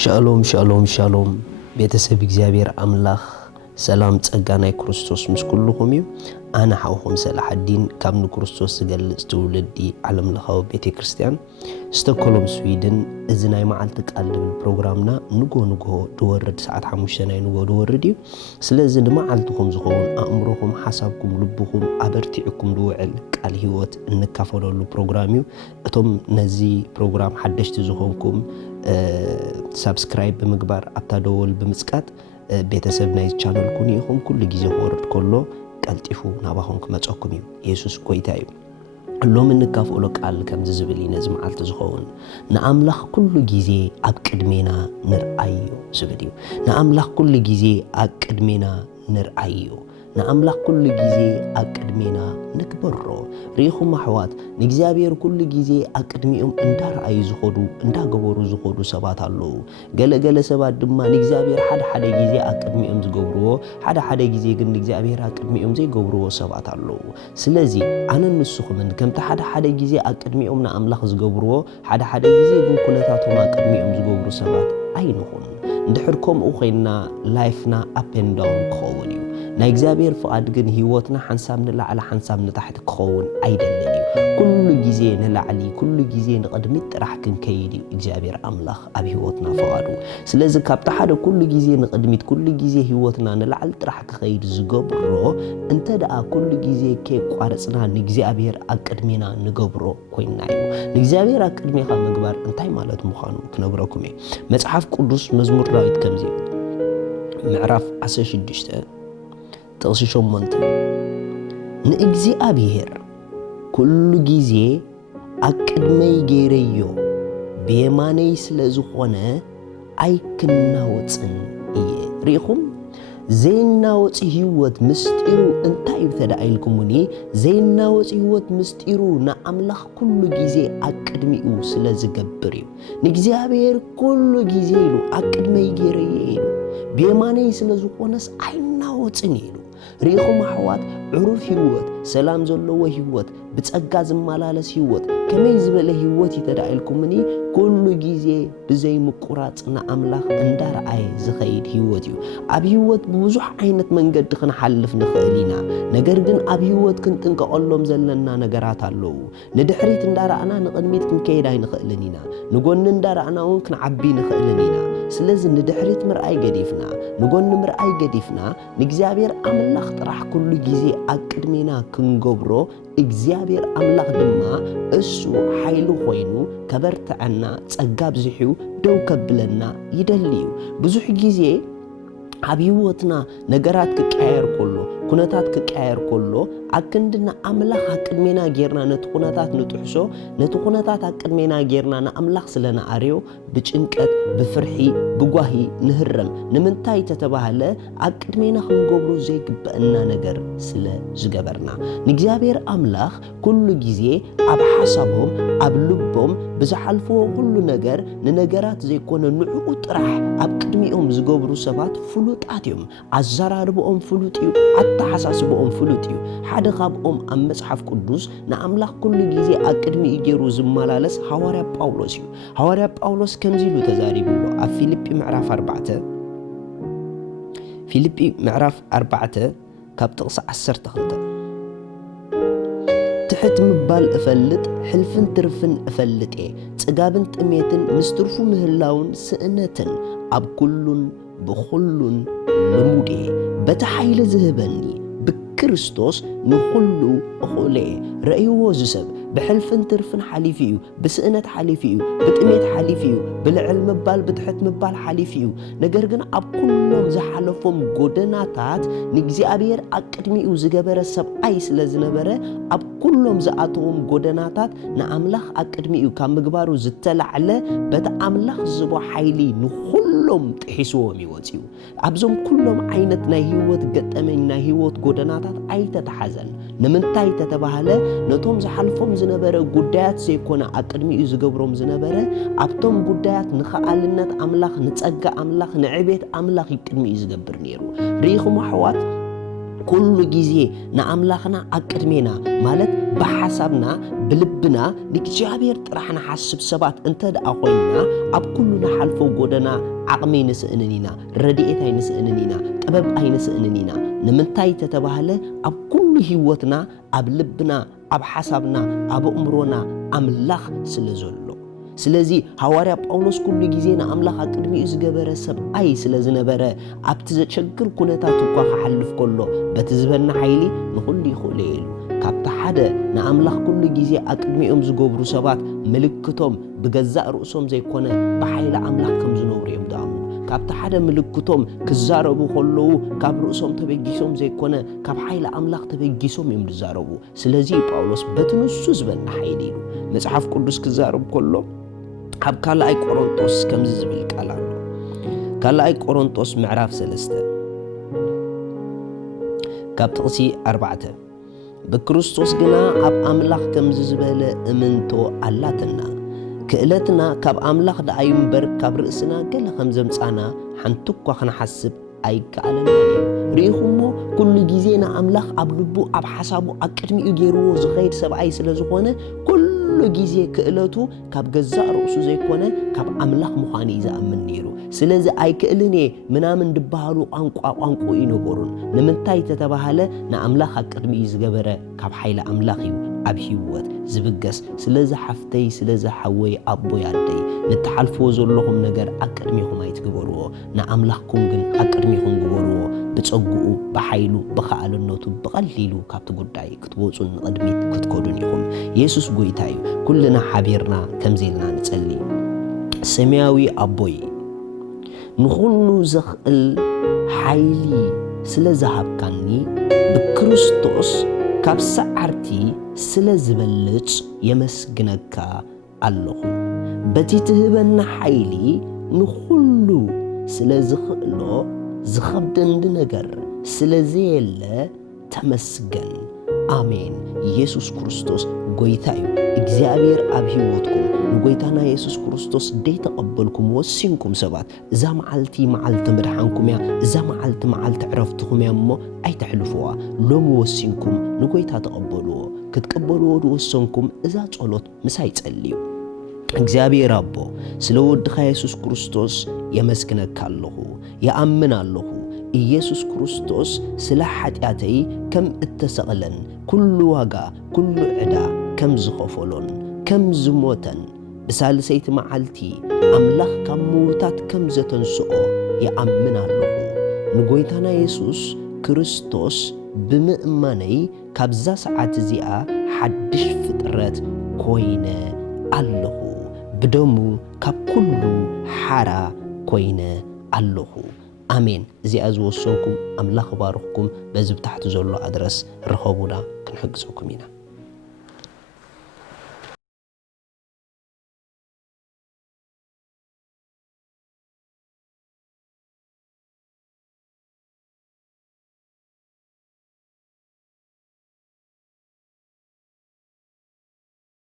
ሻሎም ሻሎም ሻሎም ቤተሰብ እግዚአብሔር አምላኽ ሰላም ጸጋናይ ክርስቶስ ምስ ኩልኩም እዩ አና ሓውኹም ሰላሐዲን ካብ ንክርስቶስ ዝገልጽ ትውልዲ ዓለም ለኻዊ ቤተ ክርስቲያን ስቶክሆልም ስዊድን እዚ ናይ መዓልቲ ቃል ድብል ፕሮግራምና ንጎ ድወርድ ሰዓት 5 ናይ ንጎ ድወርድ እዩ ስለዚ ንመዓልትኩም ዝኸውን አእምሮኩም ሓሳብኩም ልብኩም አበርቲዕኩም ድውዕል ቃል ህይወት እንካፈለሉ ፕሮግራም እዩ እቶም ነዚ ፕሮግራም ሓደሽቲ ዝኾንኩም ሰብስክራይብ ብምግባር አብታደወል ብምጽቃት ቤተሰብ ናይ ቻናል ኩኒ ይኹም ኩሉ ግዜ ወርድ ኮሎ ቀልጢፉ ናባኹም ክመጽኩም እዩ ኢየሱስ ጎይታ እዩ ሎም እንካፈሎ ቃል ከም ዝብል ነዚ መዓልቲ ዝኸውን ንአምላኽ ኩሉ ግዜ አብ ቅድሜና ንርአዮ ዝብል እዩ ንአምላኽ ኩሉ ግዜ አብ ቅድሜና ንርአዮ ንአምላኽ ኩሉ ግዜ አብ ቅድሜና ንክበሮ ሪኹም አሕዋት ንእግዚአብሔር ኩሉ ግዜ አብ ቅድሚኦም እንዳርአዩ ዝኸዱ እንዳገበሩ ዝኸዱ ሰባት አለው ገለገለ ሰባት ድማ ንእግዚአብሔር ሓደ ግዜ አብ ቅድሚኦም ዝገብርዎ ሓደ ግዜ ግን ንእግዚአብሔር አብ ቅድሚኦም ዘይገብርዎ ሰባት አለው ስለዚ አነ ንስኹምን ከምቲ ሓደ ግዜ አብ ቅድሚኦም ንአምላኽ ዝገብርዎ ሓደ ግዜ ግን ኩነታቶም አብ ቅድሚኦም ዝገብሩ ሰባት አይንኹን እንድሕር ከምኡ ኮይና ላይፍና አፕ ኤንድ ዳውን ክኸውን እዩ ናይ እግዚአብሔር ፍቃድ ግን ህይወትና ሓንሳብ ንላዕሊ ሓንሳብ ንታሕቲ ክኸውን አይደለን እዩ ኩሉ ግዜ ንላዕሊ ኩሉ ግዜ ንቅድሚት ጥራሕ ክንከይድ እዩ እግዚአብሔር አምላኽ አብ ህይወትና ፍቃዱ ስለዚ ካብቲ ሓደ ኩሉ ግዜ ንቅድሚት ኩሉ ግዜ ህይወትና ንላዕሊ ጥራሕ ክኸይድ ዝገብሮ እንተደኣ ኩሉ ግዜ ከቋርጽና ንእግዚአብሔር አብ ቅድሜና ንገብሮ ኮይና እዩ ንእግዚአብሔር አብ ቅድሜኻ ምግባር እንታይ ማለት ምዃኑ ክነግረኩም እየ መጽሓፍ ቅዱስ መዝሙር ዳዊት ከምዚ ምዕራፍ 16 ጥቕሲ 8 ንእግዚአብሔር ኩሉ ግዜ አብ ቅድመይ ገይረዮ ብየማነይ ስለ ዝኾነ ኣይክናወፅን እየ ሪኢኹም ዘይናወፅ ህይወት ምስጢሩ እንታይ እዩ ተዳኢልኩምኒ ዘይናወፅ ህይወት ምስጢሩ ንአምላኽ ኩሉ ግዜ አብ ቅድሚኡ ስለ ዝገብር እዩ ንእግዚአብሔር ኩሉ ግዜ ኢሉ አብ ቅድመይ ገይረዮ ኢሉ ብየማነይ ስለ ዝኾነስ ኣይናወፅን ኢሉ ሪኢኹም አሕዋት ዕሩፍ ህይወት ሰላም ዘለዎ ህይወት ብጸጋ ዝመላለስ ህይወት ከመይ ዝበለ ህይወት ይተዳኢልኩምኒ ኩሉ ግዜ ብዘይ ምቁራጽ ንአምላኽ እንዳርአየ ዝኸይድ ህይወት እዩ አብ ህይወት ብዙሕ ዓይነት መንገዲ ክንሓልፍ ንኽእል ኢና ነገር ግን አብ ህይወት ክንጥንቀቐሎም ዘለና ነገራት አለው ንድሕሪት እንዳረኣና ንቅድሚት ክንከይድ ኣይንኽእልን ኢና ንጎኒ እንዳረኣና እውን ክንዓቢ ንኽእልን ኢና ስለዚ ንድሕሪት ምርአይ ገዲፍና ንጎኒ ምርአይ ገዲፍና ንእግዚአብሔር አምላኽ ጥራሕ ኩሉ ግዜ አብ ቅድሜና ክንገብሮ እግዚአብሔር አምላኽ ድማ እሱ ሓይሉ ኮይኑ ከበርትዐና ጸጋ ብዝሕዩ ደው ከብለና ይደሊ እዩ ብዙሕ ግዜ አብ ህይወትና ነገራት ክቀያየር ከሎ ኩነታት ክቀያየር ከሎ አብ ክንድና አምላኽ አብ ቅድሜና ጌርና ነቲ ኩነታት ንጥሕሶ ነቲ ኩነታት አብ ቅድሜና ጌርና ንአምላኽ ስለነኣርዮ ብጭንቀት ብፍርሒ ብጓሂ ንህረም ንምንታይ ተተባሃለ አብ ቅድሜና ክንገብሮ ዘይግበአና ነገር ስለ ዝገበርና ንእግዚአብሔር አምላኽ ኩሉ ግዜ አብ ሓሳቦም አብ ልቦም ብዝሓልፍዎ ኩሉ ነገር ንነገራት ዘይኮነ ንዕኡ ጥራሕ አብ ቅድሚኦም ዝገብሩ ሰባት ፍሉጣት እዮም አዘራርቦኦም ፍሉጥ እዩ አተሓሳስቦኦም ፍሉጥ እዩ ሓደ ካብኦም አብ መጽሓፍ ቅዱስ ንአምላኽ ኩሉ ግዜ አብ ቅድሚኡ ገይሩ ዝመላለስ ሐዋርያ ጳውሎስ እዩ ሐዋርያ ጳውሎስ ከምዚ ኢሉ ተዛሪብሎ አብ ፊልጵ ምዕራፍ 4 ካብ ጥቕሲ 12 ትሕት ምባል እፈልጥ ሕልፍን ትርፍን እፈልጥ ጽጋብን ጥሜትን ምስ ትርፉ ምህላውን ስእነትን አብ ኩሉን ብኹሉን ልሙድ በቲ ሓይሊ ዝህበኒ ብክርስቶስ ንኹሉ እኹእለ ረእይዎ ዝሰብ ብሕልፍን ትርፍን ሓሊፍ እዩ ብስእነት ሓሊፍ እዩ ብጥሜት ሓሊፍ እዩ ብልዕል ምባል ብትሕት ምባል ሓሊፍ እዩ ነገር ግን አብ ኩሎም ዝሓለፎም ጎደናታት ንእግዚአብሔር አብ ቅድሚኡ ዝገበረ ሰብኣይ ስለ ዝነበረ አብ ኩሎም ዝኣተዎም ጎደናታት ንአምላኽ አብ ቅድሚኡ ካብ ምግባሩ ዝተላዕለ በቲ አምላኽ ዝቦ ሓይሊ ንኹሎም ጥሒስዎም ይወፅዩ ኣብዞም ኩሎም ዓይነት ናይ ህይወት ገጠመኝ ናይ ህይወት ጎደናታት ኣይተተሓዘን ንምንታይ ተተባሃለ ነቶም ዝሓልፎም ዝነበረ ጉዳያት ዘይኮነ አብ ቅድሚኡ ዝገብሮም ዝነበረ ኣብቶም ጉዳያት ንኸኣልነት አምላኽ ንጸጋ አምላኽ ንዕቤት አምላኽ ቅድሚኡ ዝገብር ነይሩ ሪኢኹም አሕዋት ኩሉ ግዜ ንአምላኽና አብ ቅድሜና ማለት بحسابنا بلبنا نكجابير طرحنا حسب سبات انت دقاقوينا اب كلنا حلفو قودنا عقمي نسأننينا رديئت اي نسأننينا طبب اي نسأننينا نمنتاي تتبهله اب كل هيوتنا اب لبنا اب حسابنا اب امرونا املاخ سلزولو ስለዚህ ሐዋርያ ጳውሎስ ኩሉ ጊዜና አምላኽ አቅድሚኡ ዝገበረ ሰብ አይ ስለዝነበረ ኣብቲ ዘቸግር ኩነታት እኳ ክሓልፍ ከሎ በቲ ዝበና ሓይሊ ንኹሉ ይኽእሉ ኢሉ ካብቲ ሓደ ንኣምላኽ ኩሉ ጊዜ ኣቅድሚኦም ዝገብሩ ሰባት ምልክቶም ብገዛእ ርእሶም ዘይኮነ ብሓይሊ ኣምላኽ ከም ዝነብሩ እዮም ዳኣምኑ ካብቲ ሓደ ምልክቶም ክዛረቡ ከለዉ ካብ ርእሶም ተበጊሶም ዘይኮነ ካብ ሓይሊ ኣምላኽ ተበጊሶም እዮም ዝዛረቡ ስለዚ ጳውሎስ በቲ ንሱ ዝበና ሓይሊ ኢሉ መጽሓፍ ቅዱስ ክዛረብ ከሎ ካብ ካልኣይ ቆሮንጦስ ከም ዝብል ቃል ኣሎ ካልኣይ ቆሮንጦስ ምዕራፍ 3 ካብ ጥቕሲ 4 በክርስቶስ ግና ኣብ ኣምላኽ ከም ዝበለ እምንቶ ኣላትና ክእለትና ካብ ኣምላኽ ደኣዩ እምበር ካብ ርእስና ገለ ከም ዘምፃና ሓንቲ እኳ ክንሓስብ ኣይከኣለና ርኢኹሞ ኩሉ ጊዜ ንኣምላኽ ኣብ ልቡ ኣብ ሓሳቡ ኣብ ቅድሚኡ ገይርዎ ዝኸይድ ሰብኣይ ስለ ዝኾነ ኩሉ ጊዜ ክእለቱ ካብ ገዛእ ርእሱ ዘይኮነ ካብ ኣምላኽ ምዃኑ እዩ ዝኣምን ነይሩ ስለዚ ኣይክእልን እየ ምናምን ድበሃሉ ቋንቋ ይነበሩን ንምንታይ ተተባሃለ ንኣምላኽ ኣብ ቅድሚኡ ዝገበረ ካብ ሓይሊ ኣምላኽ እዩ ኣብ ህይወት ዝብገስ ስለዚ ሓፍተይ ስለዚ ሓወይ ኣቦይ ኣደይ ንተሓልፍዎ ዘለኹም ነገር ኣብ ቅድሚኹም ኣይትግበርዎ ንኣምላኽኩም ግን ኣብ ቅድሚኹም ግበርዎ ብፀጉኡ ብሓይሉ ብኸኣልነቱ ብቐሊሉ ካብቲ ጉዳይ ክትወፁን ንቕድሚት ክትከዱን ኢኹም ኢየሱስ ጎይታ እዩ ኩልና ሓቢርና ከምዚልና ንጸሊ ሰማያዊ ኣቦይ ንኹሉ ዘኽእል ሓይሊ ስለ ዝሃብካኒ ብክርስቶስ ካብ ሰዓርቲ ስለ ዝበልጽ የመስግነካ ኣለኹ በቲ ትህበና ሓይሊ ንኹሉ ስለ ዝኽእሎ ዝኸብደንድ ነገር ስለዘየለ ተመስገን አሜን ኢየሱስ ክርስቶስ ጎይታ እዩ እግዚአብሔር ኣብ ህይወትኩም ንጎይታና ኢየሱስ ክርስቶስ ደይ ተቀበልኩም ወሲንኩም ሰባት እዛ መዓልቲ መዓልቲ መድሓንኩም ያ እዛ መዓልቲ መዓልቲ ዕረፍትኩም ያ እሞ ኣይተሕልፍዋ ሎሚ ወሲንኩም ንጎይታ ተቀበልዎ ክትቀበልዎ ወሰንኩም እዛ ጸሎት ምሳይ ጸልዩ እግዚአብሔር አቦ ስለ ወድኻ ኢየሱስ ክርስቶስ የመስግነካ ኣለኹ የአምን ኣለኹ ኢየሱስ ክርስቶስ ስለ ኃጢአተይ ከም እተሰቕለን ኩሉ ዋጋ ኩሉ ዕዳ ከም ዝኸፈሎን ከም ዝሞተን ብሳልሰይቲ መዓልቲ ኣምላኽ ካብ ምውታት ከም ዘተንስኦ የአምን ኣለኹ ንጎይታና ኢየሱስ ክርስቶስ ብምእማነይ ካብዛ ሰዓት እዚኣ ሓድሽ ፍጥረት ኮይነ ኣለኹ ብደሙ ካብ ኩሉ ሓራ ኮይነ ኣለኹ አሜን እዚኣ ዝወሰንኩም ኣምላኽ ባርኽኩም በዚ ብታሕቲ ዘሎ ኣድረስ ረኸቡና ክንሕግዘኩም ኢና